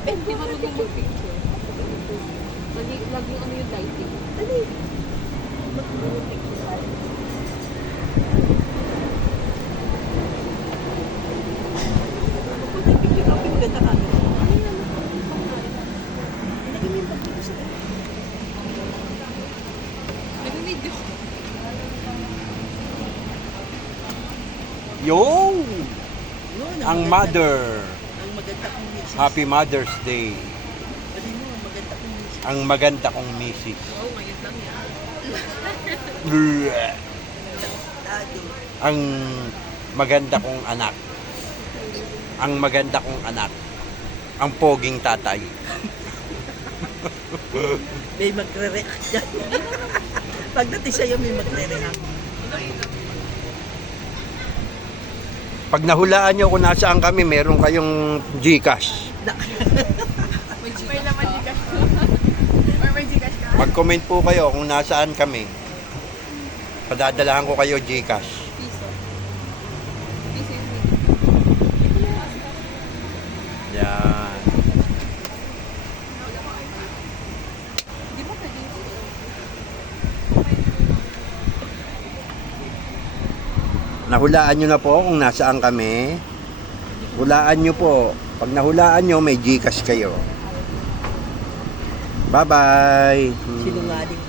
Hindi marunong mag-picture. Lagi ano yung lighting. Dali. Mag-picture tayo. Magpapicture ka, maganda ka. Ano yan? Ilagay mo yung pag-picture sa kanya. Nag-video. Yo! Yun, Ang maganda- mother. Ang maganda kong misis. Happy Mother's Day. Sabi mo, ang maganda kong misis. Ang maganda kong misis. Oo, ngayon lang yan. Tado. Ang maganda kong anak. Ang maganda kong anak. Ang poging tatay. May magre-react dyan. Pagdating sa'yo, may magre-react. Pag nahulaan nyo kung nasaan kami, meron kayong Gcash. May laman Gcash ko. Or may Gcash ka? Mag-comment po kayo kung nasaan kami. Padadalahan ko kayo Gcash. Piso. Piso yung Yan. Di ba pwede yung Nahulaan nyo na po kung nasaan kami. Hulaan nyo po. Pag nahulaan nyo, may Gcash kayo. Bye-bye. Sinungaling